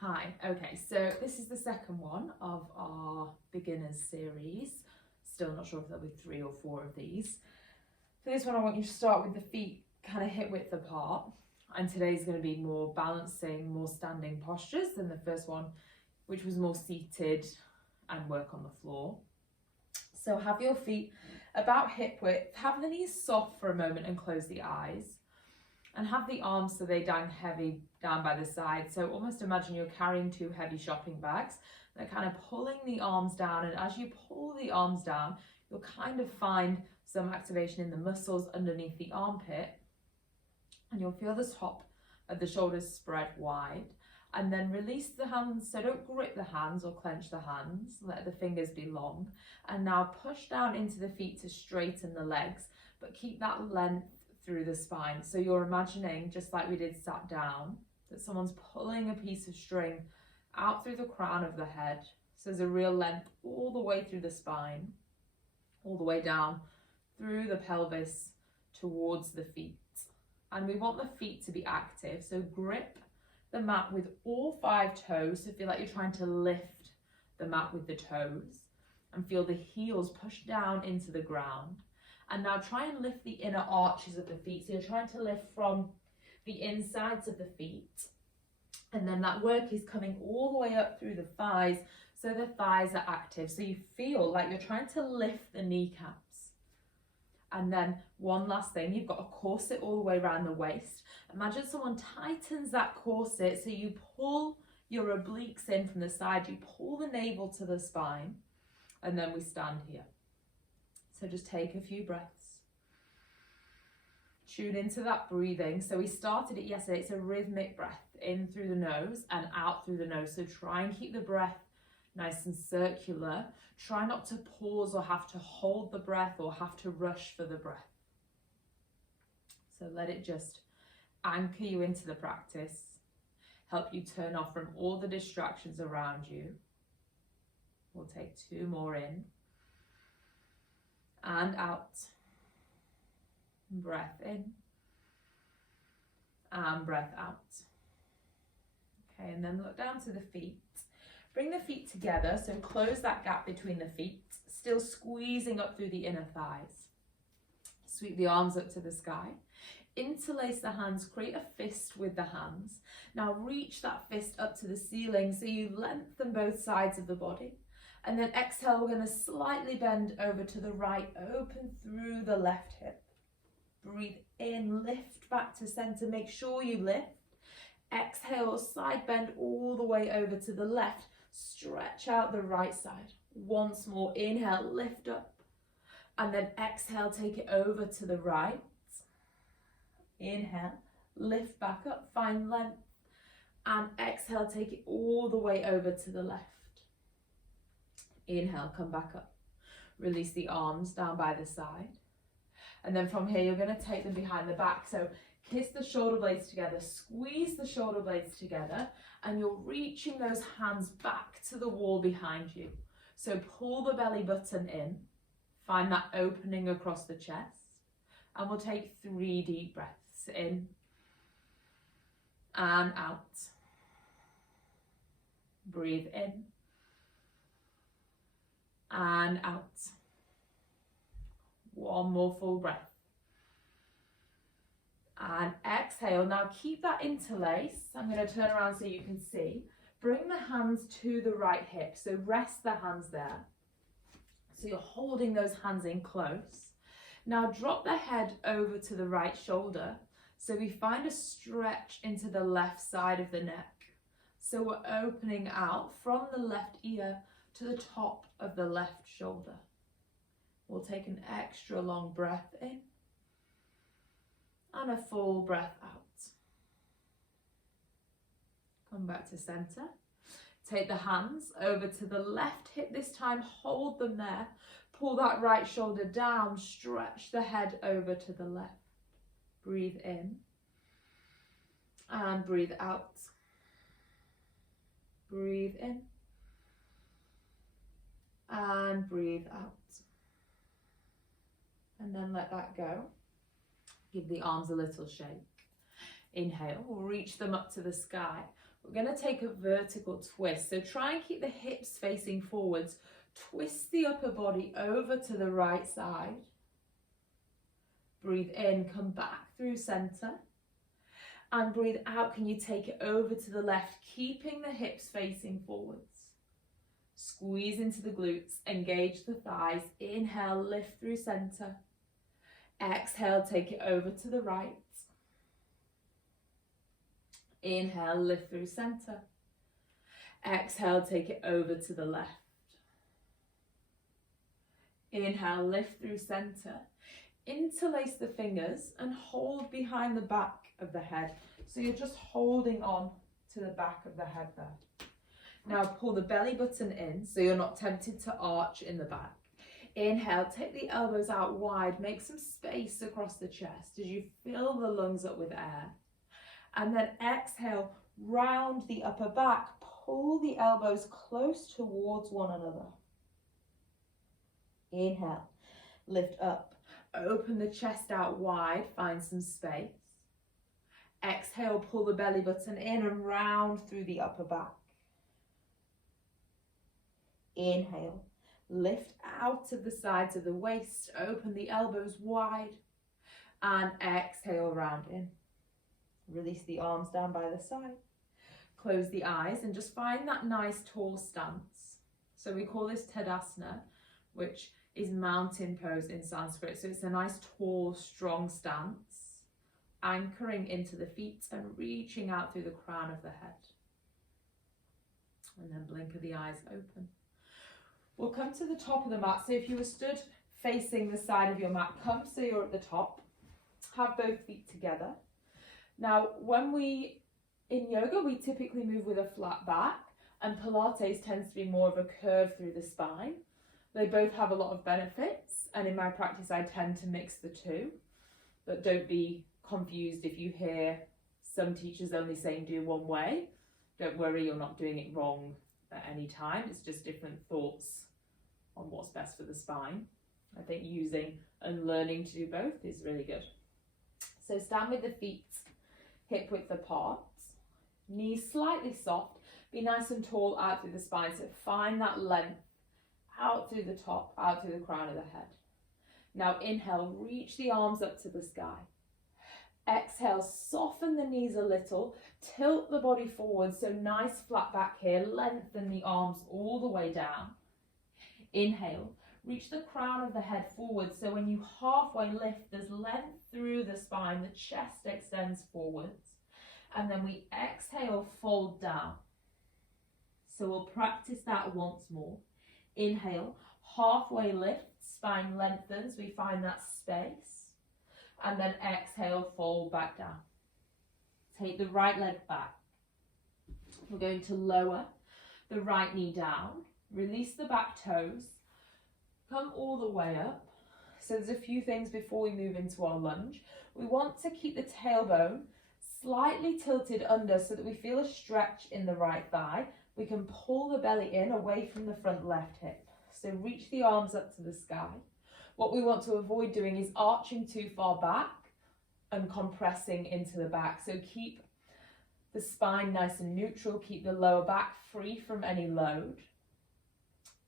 Hi, okay, so this is the second one of our beginners series. Still not sure if there'll be 3 or 4 of these. For this one, I want you to start with the feet kind of hip width apart. And today's going to be more balancing, more standing postures than the first one, which was more seated and work on the floor. So have your feet about hip width, have the knees soft for a moment and close the eyes. And have the arms so they down heavy down by the side. So almost imagine you're carrying 2 heavy shopping bags. They're kind of pulling the arms down, and as you pull the arms down, you'll kind of find some activation in the muscles underneath the armpit, and you'll feel the top of the shoulders spread wide. And then release the hands, so don't grip the hands or clench the hands, let the fingers be long. And now push down into the feet to straighten the legs, but keep that length through the spine. So you're imagining, just like we did sat down, that someone's pulling a piece of string out through the crown of the head. So there's a real length all the way through the spine, all the way down through the pelvis towards the feet. And we want the feet to be active. So grip the mat with all 5 toes. So feel like you're trying to lift the mat with the toes and feel the heels push down into the ground. And now try and lift the inner arches of the feet. So you're trying to lift from the insides of the feet. And then that work is coming all the way up through the thighs. So the thighs are active. So you feel like you're trying to lift the kneecaps. And then one last thing, you've got a corset all the way around the waist. Imagine someone tightens that corset. So you pull your obliques in from the side. You pull the navel to the spine. And then we stand here. So just take a few breaths. Tune into that breathing. So we started it yesterday. It's a rhythmic breath in through the nose and out through the nose. So try and keep the breath nice and circular. Try not to pause or have to hold the breath or have to rush for the breath. So let it just anchor you into the practice. Help you turn off from all the distractions around you. We'll take 2 more in. And out. Breath in. And breath out. Okay, and then look down to the feet. Bring the feet together, so close that gap between the feet, still squeezing up through the inner thighs. Sweep the arms up to the sky. Interlace the hands, create a fist with the hands. Now reach that fist up to the ceiling so you lengthen both sides of the body. And then exhale, we're going to slightly bend over to the right, open through the left hip. Breathe in, lift back to center, make sure you lift. Exhale, side bend all the way over to the left. Stretch out the right side. Once more, inhale, lift up. And then exhale, take it over to the right. Inhale, lift back up, find length. And exhale, take it all the way over to the left. Inhale, come back up. Release the arms down by the side. And then from here, you're going to take them behind the back. So kiss the shoulder blades together, squeeze the shoulder blades together, and you're reaching those hands back to the wall behind you. So pull the belly button in, find that opening across the chest, and we'll take 3 deep breaths in and out. Breathe in and out. One more full breath. And exhale. Now keep that interlace. I'm going to turn around so you can see. Bring the hands to the right hip. So rest the hands there. So you're holding those hands in close. Now drop the head over to the right shoulder. So we find a stretch into the left side of the neck. So we're opening out from the left ear to the top of the left shoulder. We'll take an extra long breath in and a full breath out. Come back to center. Take the hands over to the left hip this time, hold them there. Pull that right shoulder down, stretch the head over to the left. Breathe in and breathe out. Breathe in and breathe out. And then let that go. Give the arms a little shake. Inhale, we'll reach them up to the sky. we're going to take a vertical twist. So try and keep the hips facing forwards. Twist the upper body over to the right side. Breathe in, come back through center. And breathe out, can you take it over to the left, keeping the hips facing forwards. Squeeze into the glutes, engage the thighs. Inhale, lift through center. Exhale, take it over to the right. Inhale, lift through center. Exhale, take it over to the left. Inhale, lift through center. Interlace the fingers and hold behind the back of the head. So you're just holding on to the back of the head there. Now pull the belly button in so you're not tempted to arch in the back. Inhale, take the elbows out wide, make some space across the chest as you fill the lungs up with air. And then exhale, round the upper back, pull the elbows close towards one another. Inhale, lift up, open the chest out wide, find some space. Exhale, pull the belly button in and round through the upper back. Inhale, lift out of the sides of the waist, open the elbows wide, and exhale, round in. Release the arms down by the side. Close the eyes and just find that nice tall stance. So we call this Tadasana, which is mountain pose in Sanskrit. So it's a nice tall, strong stance, anchoring into the feet and reaching out through the crown of the head. And then blink of the eyes open. We'll come to the top of the mat. So if you were stood facing the side of your mat, come so you're at the top. Have both feet together. Now, in yoga, we typically move with a flat back, and Pilates tends to be more of a curve through the spine. They both have a lot of benefits, and in my practice, I tend to mix the two. But don't be confused if you hear some teachers only saying do one way. Don't worry, you're not doing it wrong at any time. It's just different thoughts on what's best for the spine. I think using and learning to do both is really good. So stand with the feet hip width apart, knees slightly soft, be nice and tall out through the spine. So find that length out through the top, out through the crown of the head. Now inhale, reach the arms up to the sky. Exhale, soften the knees a little, tilt the body forward, so nice flat back here, lengthen the arms all the way down. Inhale, reach the crown of the head forward, so when you halfway lift, there's length through the spine, the chest extends forwards, and then we exhale, fold down. So we'll practice that once more. Inhale, halfway lift, spine lengthens, we find that space. And then exhale, fold back down. Take the right leg back. We're going to lower the right knee down. Release the back toes. Come all the way up. So there's a few things before we move into our lunge. We want to keep the tailbone slightly tilted under so that we feel a stretch in the right thigh. We can pull the belly in away from the front left hip. So reach the arms up to the sky. What we want to avoid doing is arching too far back and compressing into the back. So keep the spine nice and neutral, keep the lower back free from any load.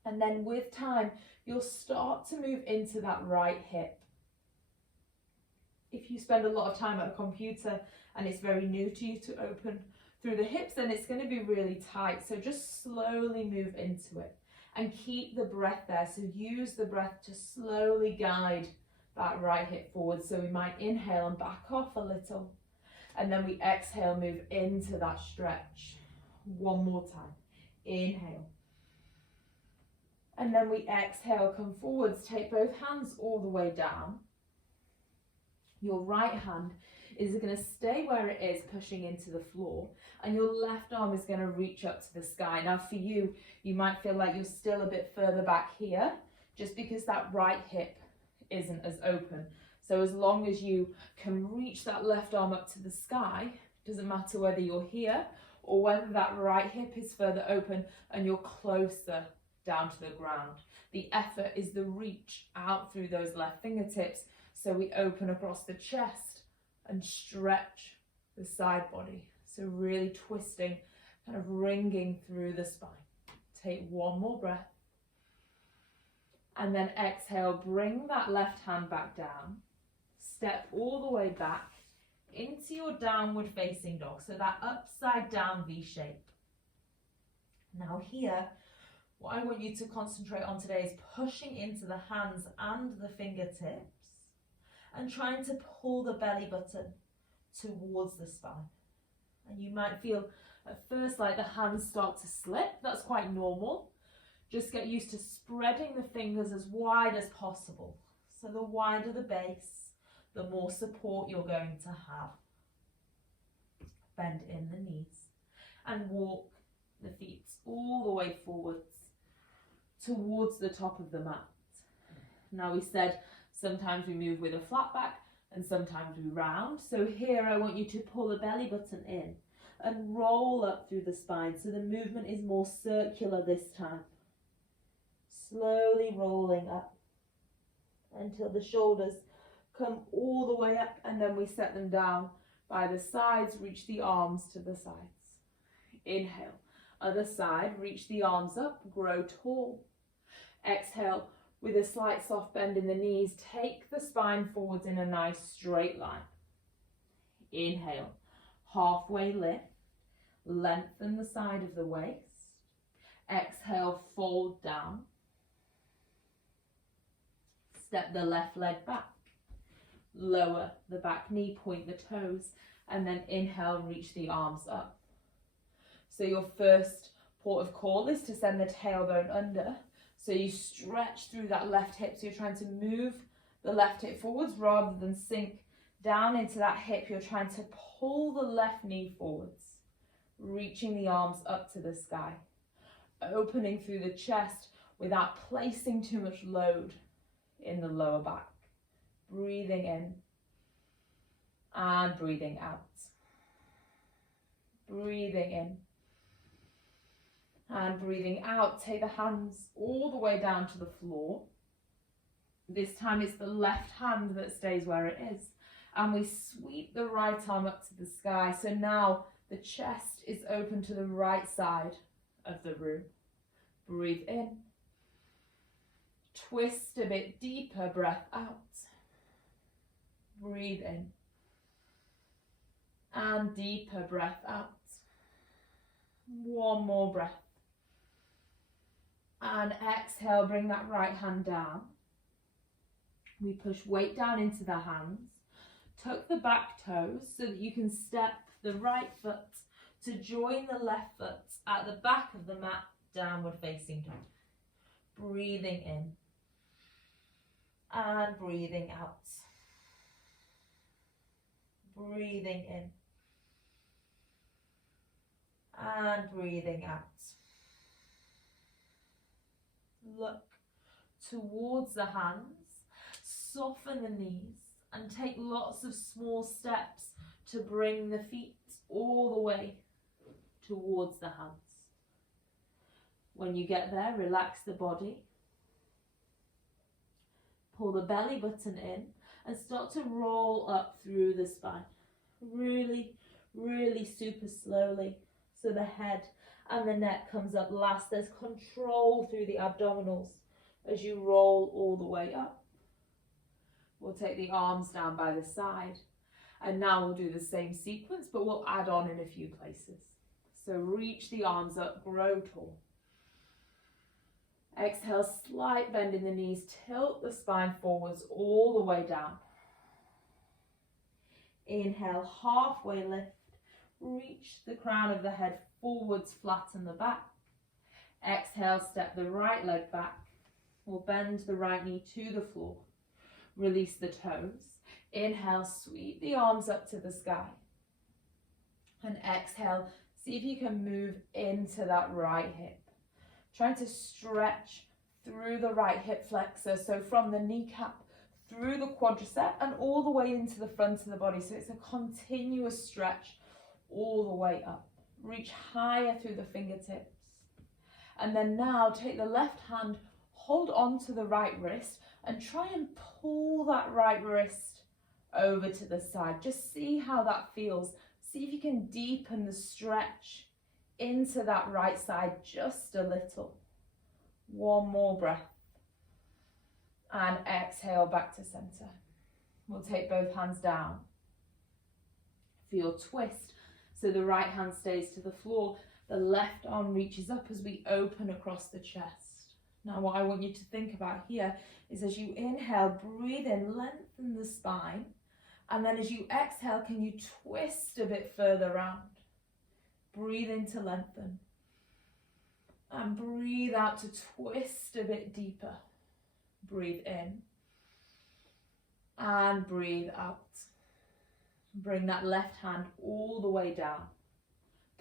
And then with time, you'll start to move into that right hip. If you spend a lot of time at a computer and it's very new to you to open through the hips, then it's going to be really tight. So just slowly move into it. And keep the breath there. So use the breath to slowly guide that right hip forward. So we might inhale and back off a little. And then we exhale, move into that stretch. One more time. Inhale. And then we exhale, come forwards. Take both hands all the way down. Your right hand is going to stay where it is, pushing into the floor, and your left arm is going to reach up to the sky. Now for you, you might feel like you're still a bit further back here, just because that right hip isn't as open. So as long as you can reach that left arm up to the sky, doesn't matter whether you're here or whether that right hip is further open and you're closer down to the ground. The effort is the reach out through those left fingertips, so we open across the chest and stretch the side body. So really twisting kind of ringing through the spine. Take one more breath. And then exhale, bring that left hand back down. Step all the way back into your downward facing dog. So that upside down V shape. Now here, what I want you to concentrate on today is pushing into the hands and the fingertips and trying to pull the belly button towards the spine. And you might feel at first like the hands start to slip. That's quite normal. Just get used to spreading the fingers as wide as possible. So the wider the base, the more support you're going to have. Bend in the knees and walk the feet all the way forwards towards the top of the mat. Now we said sometimes we move with a flat back and sometimes we round. So here I want you to pull the belly button in and roll up through the spine. So the movement is more circular this time. Slowly rolling up until the shoulders come all the way up, and then we set them down by the sides, reach the arms to the sides. Inhale, other side, reach the arms up, grow tall. Exhale, with a slight soft bend in the knees, take the spine forwards in a nice straight line. Inhale, halfway lift, lengthen the side of the waist. Exhale, fold down. Step the left leg back. Lower the back knee, point the toes, and then inhale, reach the arms up. So your first port of call is to send the tailbone under. So you stretch through that left hip. So you're trying to move the left hip forwards rather than sink down into that hip. You're trying to pull the left knee forwards, reaching the arms up to the sky, opening through the chest without placing too much load in the lower back. Breathing in and breathing out. Breathing in and breathing out. Take the hands all the way down to the floor. This time it's the left hand that stays where it is. And we sweep the right arm up to the sky. So now the chest is open to the right side of the room. Breathe in. Twist a bit deeper, breath out. Breathe in. And deeper breath out. One more breath. And exhale, bring that right hand down. We push weight down into the hands. Tuck the back toes so that you can step the right foot to join the left foot at the back of the mat, downward facing dog. Breathing in. And breathing out. Breathing in. And breathing out. Look towards the hands, soften the knees, and take lots of small steps to bring the feet all the way towards the hands. When you get there, relax the body. Pull the belly button in and start to roll up through the spine. Really, really super slowly. So the head and the neck comes up last. There's control through the abdominals as you roll all the way up. We'll take the arms down by the side. And now we'll do the same sequence, but we'll add on in a few places. So reach the arms up, grow tall. Exhale, slight bend in the knees, tilt the spine forwards all the way down. Inhale, halfway lift, reach the crown of the head forwards, flatten the back. Exhale, step the right leg back. We'll bend the right knee to the floor. Release the toes. Inhale, sweep the arms up to the sky. And exhale, see if you can move into that right hip. Trying to stretch through the right hip flexor, so from the kneecap through the quadricep and all the way into the front of the body. So it's a continuous stretch all the way up. Reach higher through the fingertips. And then now take the left hand, hold on to the right wrist and try and pull that right wrist over to the side. Just see how that feels. See if you can deepen the stretch into that right side just a little. One more breath. And exhale back to center. We'll take both hands down for your twist. So the right hand stays to the floor. The left arm reaches up as we open across the chest. Now what I want you to think about here is as you inhale, breathe in, lengthen the spine. And then as you exhale, can you twist a bit further round? Breathe in to lengthen. And breathe out to twist a bit deeper. Breathe in. And breathe out. Bring that left hand all the way down.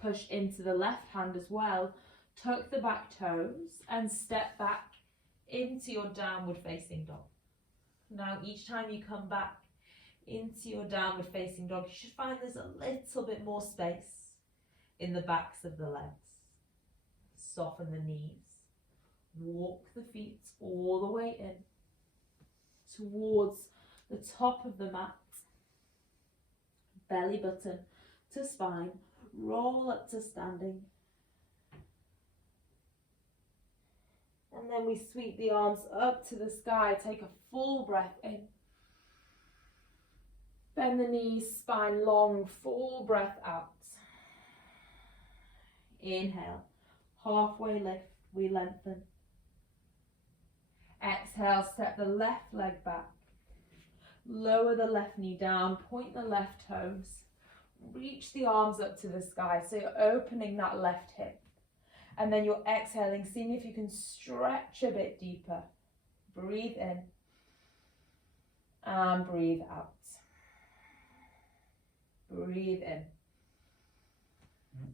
Push into the left hand as well. Tuck the back toes and step back into your downward facing dog. Now each time you come back into your downward facing dog, you should find there's a little bit more space in the backs of the legs. Soften the knees. Walk the feet all the way in towards the top of the mat. Belly button to spine. Roll up to standing. And then we sweep the arms up to the sky. Take a full breath in. Bend the knees, spine long, full breath out. Inhale, halfway lift, we lengthen. Exhale, step the left leg back. Lower the left knee down, point the left toes. Reach the arms up to the sky, so you're opening that left hip. And then you're exhaling, seeing if you can stretch a bit deeper. Breathe in and breathe out. Breathe in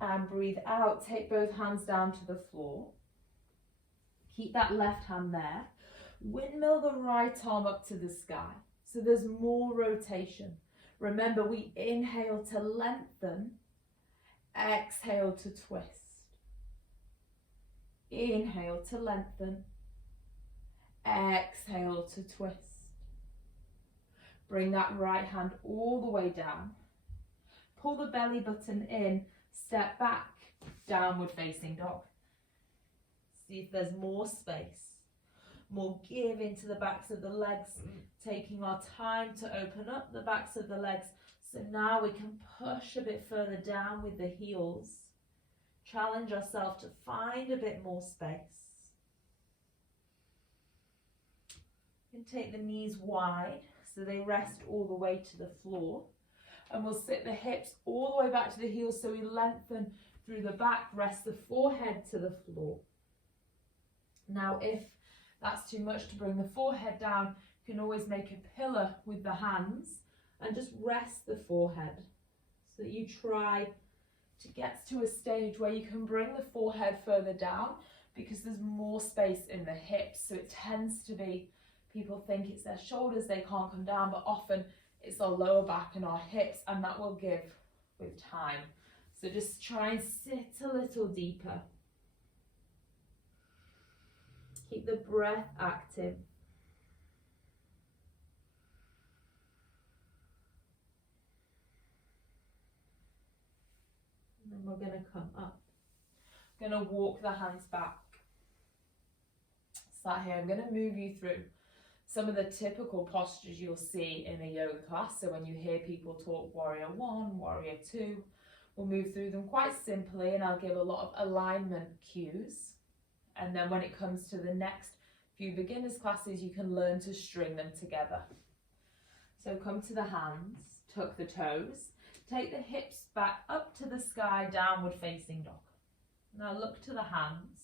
and breathe out. Take both hands down to the floor. Keep that left hand there. Windmill the right arm up to the sky. So there's more rotation. Remember, we inhale to lengthen, exhale to twist. Inhale to lengthen, exhale to twist. Bring that right hand all the way down. Pull the belly button in, step back, downward facing dog. See if there's more space, more give into the backs of the legs, taking our time to open up the backs of the legs. So now we can push a bit further down with the heels. Challenge ourselves to find a bit more space. You can take the knees wide so they rest all the way to the floor. And we'll sit the hips all the way back to the heels so we lengthen through the back, rest the forehead to the floor. Now if that's too much to bring the forehead down, you can always make a pillar with the hands and just rest the forehead so that you try to get to a stage where you can bring the forehead further down because there's more space in the hips. So it tends to be, people think it's their shoulders, they can't come down, but often it's our lower back and our hips, and that will give with time. So just try and sit a little deeper. Keep the breath active. And then we're going to come up. I'm going to walk the hands back. Start here. I'm going to move you through some of the typical postures you'll see in a yoga class. So when you hear people talk warrior one, warrior two, we'll move through them quite simply, and I'll give a lot of alignment cues. And then when it comes to the next few beginners classes, you can learn to string them together. So come to the hands, tuck the toes, take the hips back up to the sky, downward facing dog. Now look to the hands.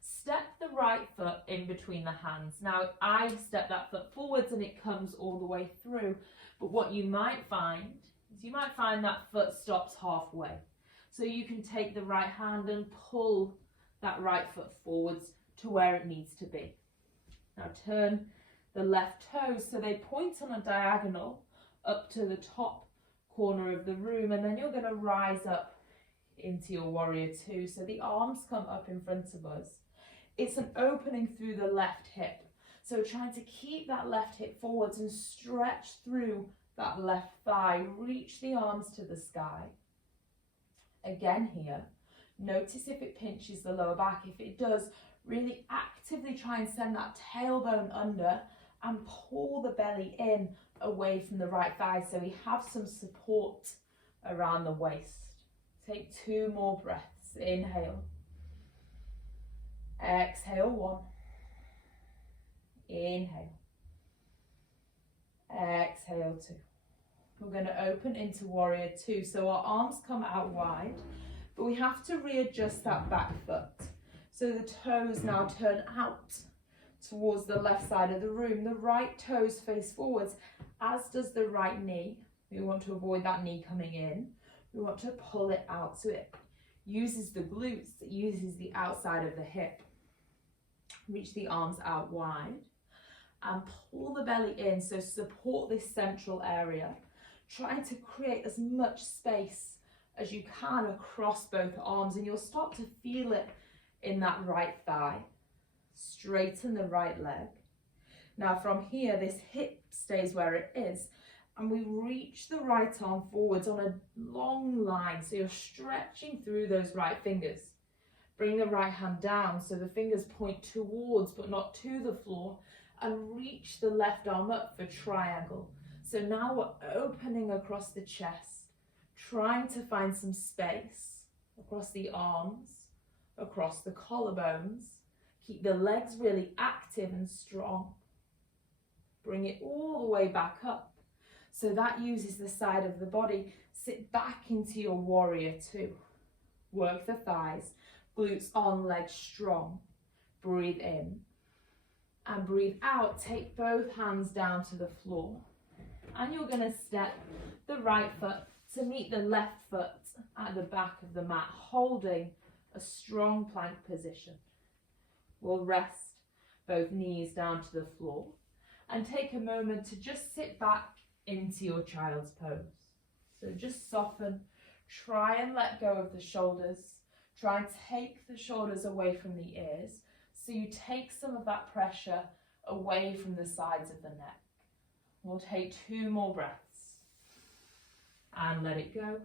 Step the right foot in between the hands. Now I step that foot forwards and it comes all the way through. But what you might find is you might find that foot stops halfway. So you can take the right hand and pull that right foot forwards to where it needs to be. Now turn the left toes so they point on a diagonal up to the top corner of the room, and then you're going to rise up into your warrior two. So the arms come up in front of us. It's an opening through the left hip. So trying to keep that left hip forwards and stretch through that left thigh. Reach the arms to the sky. Again here, Notice if it pinches the lower back. If it does, really actively try and send that tailbone under and pull the belly in away from the right thigh so we have some support around the waist. Take 2 more breaths. Inhale. Exhale, 1. Inhale. Exhale, 2. We're going to open into warrior 2. So our arms come out wide, but we have to readjust that back foot. So the toes now turn out towards the left side of the room. The right toes face forwards, as does the right knee. We want to avoid that knee coming in. We want to pull it out so it uses the glutes, it uses the outside of the hip. Reach the arms out wide and pull the belly in, so support this central area. Trying to create as much space as you can across both arms, and you'll start to feel it in that right thigh. Straighten the right leg. Now from here, this hip stays where it is, and we reach the right arm forwards on a long line, so you're stretching through those right fingers. Bring the right hand down so the fingers point towards but not to the floor, and reach the left arm up for triangle. So now we're opening across the chest, trying to find some space across the arms, across the collarbones. Keep the legs really active and strong. Bring it all the way back up. So that uses the side of the body. Sit back into your warrior 2. Work the thighs, glutes on, legs strong. Breathe in and breathe out. Take both hands down to the floor. And you're going to step the right foot to meet the left foot at the back of the mat, holding a strong plank position. We'll rest both knees down to the floor and take a moment to just sit back into your child's pose. So just soften, try and let go of the shoulders, try and take the shoulders away from the ears so you take some of that pressure away from the sides of the neck. We'll take 2 more breaths and let it go.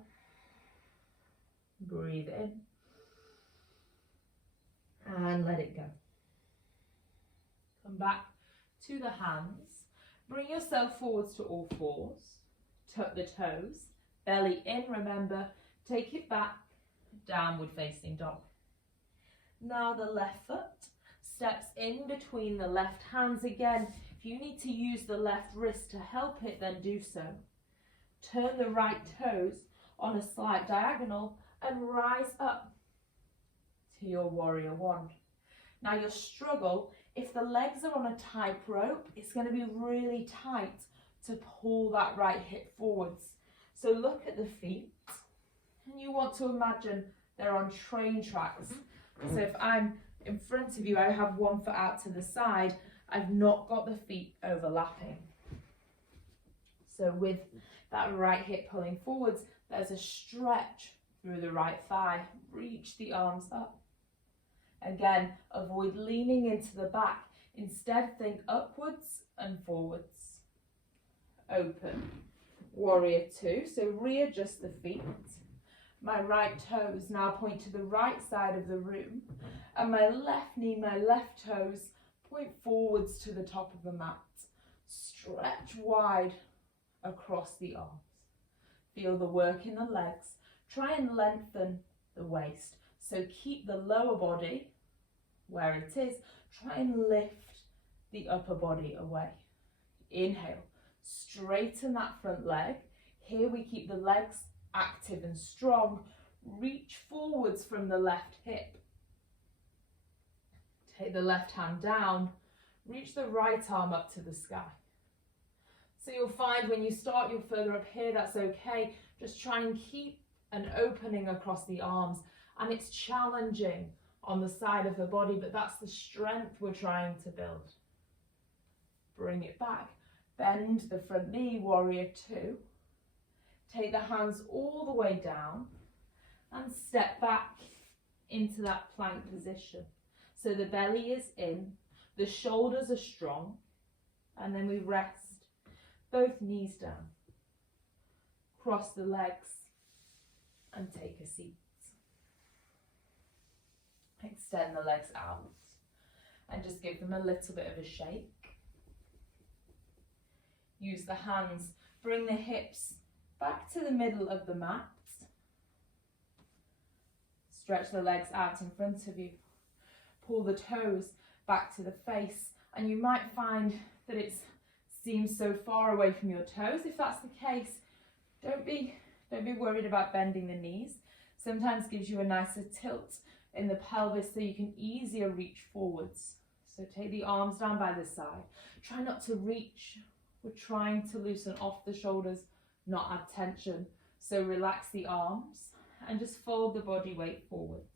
Breathe in and let it go. Come back to the hands. Bring yourself forwards to all fours. Tuck the toes. Belly in, remember. Take it back. Downward facing dog. Now the left foot steps in between the left hands again. If you need to use the left wrist to help it, then do so. Turn the right toes on a slight diagonal and rise up to your warrior 1. Now you'll struggle if the legs are on a tightrope. It's going to be really tight to pull that right hip forwards. So look at the feet, and you want to imagine they're on train tracks. So if I'm in front of you, I have one foot out to the side. I've not got the feet overlapping. So with that right hip pulling forwards, there's a stretch through the right thigh. Reach the arms up. Again, avoid leaning into the back. Instead, think upwards and forwards. Open. Warrior 2. So readjust the feet. My right toes now point to the right side of the room, and my left knee, my left toes point forwards to the top of the mat. Stretch wide across the arms. Feel the work in the legs. Try and lengthen the waist. So keep the lower body where it is. Try and lift the upper body away. Inhale. Straighten that front leg. Here we keep the legs active and strong. Reach forwards from the left hip. Take the left hand down. Reach the right arm up to the sky. So you'll find when you start, you're further up here, that's okay. Just try and keep an opening across the arms. And it's challenging on the side of the body, but that's the strength we're trying to build. Bring it back. Bend the front knee, warrior 2. Take the hands all the way down and step back into that plank position. So the belly is in, the shoulders are strong, and then we rest. Both knees down. Cross the legs and take a seat. Extend the legs out and just give them a little bit of a shake. Use the hands, bring the hips back to the middle of the mat. Stretch the legs out in front of you. Pull the toes back to the face, and you might find that it seems so far away from your toes. If that's the case, don't be worried about bending the knees. Sometimes gives you a nicer tilt in the pelvis so you can easier reach forwards. So take the arms down by the side. Try not to reach. We're trying to loosen off the shoulders, not add tension. So relax the arms and just fold the body weight forwards.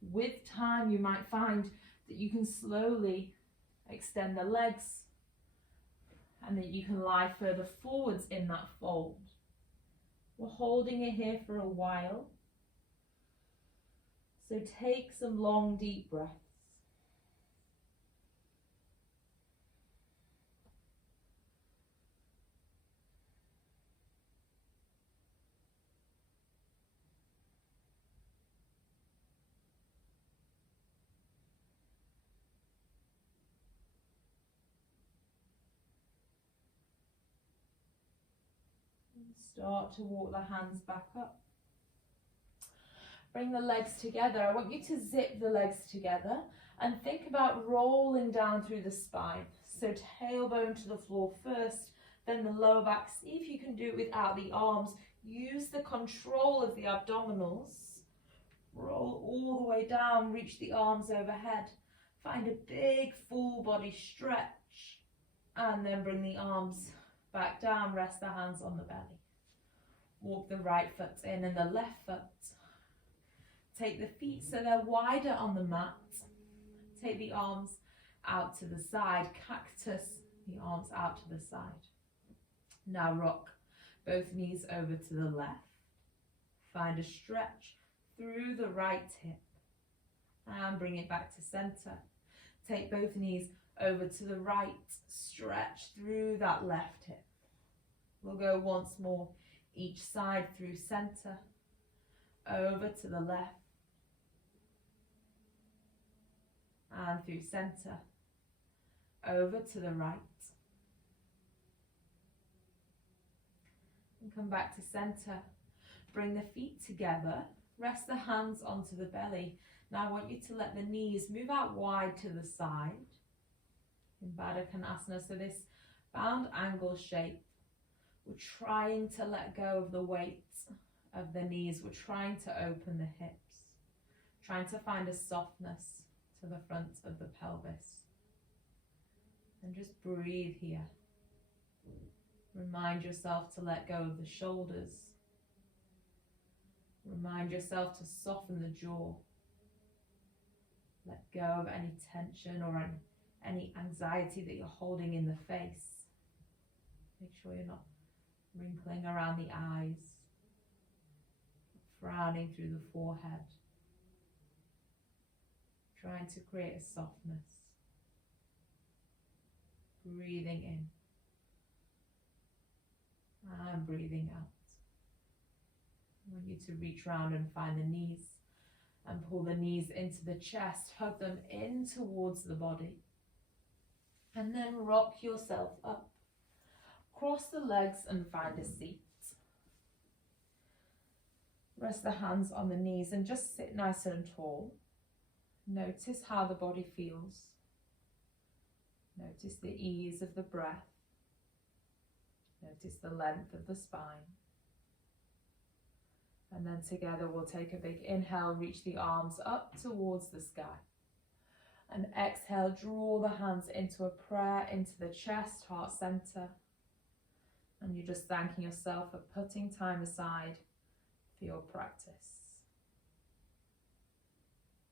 With time, you might find that you can slowly extend the legs and that you can lie further forwards in that fold. We're holding it here for a while. So take some long, deep breaths. Start to walk the hands back up. Bring the legs together. I want you to zip the legs together and think about rolling down through the spine. So tailbone to the floor first, then the lower back. See if you can do it without the arms. Use the control of the abdominals. Roll all the way down, reach the arms overhead. Find a big full body stretch and then bring the arms back down, rest the hands on the belly. Walk the right foot in and the left foot. Take the feet so they're wider on the mat. Take the arms out to the side, cactus, the arms out to the side. Now rock both knees over to the left. Find a stretch through the right hip and bring it back to center. Take both knees over to the right, stretch through that left hip. We'll go once more, each side through center, over to the left, and through center, over to the right. And come back to center. Bring the feet together, rest the hands onto the belly. Now I want you to let the knees move out wide to the side in Baddha Konasana, so this bound angle shape. We're trying to let go of the weight of the knees. We're trying to open the hips, trying to find a softness to the front of the pelvis. And just breathe here. Remind yourself to let go of the shoulders. Remind yourself to soften the jaw. Let go of any tension or any anxiety that you're holding in the face. Make sure you're not wrinkling around the eyes, frowning through the forehead. Trying to create a softness. Breathing in and breathing out. I want you to reach around and find the knees and pull the knees into the chest. Hug them in towards the body. And then rock yourself up. Cross the legs and find a seat. Rest the hands on the knees and just sit nice and tall. Notice how the body feels. Notice the ease of the breath. Notice the length of the spine. And then together we'll take a big inhale, reach the arms up towards the sky. And exhale, draw the hands into a prayer, into the chest, heart center. And you're just thanking yourself for putting time aside for your practice.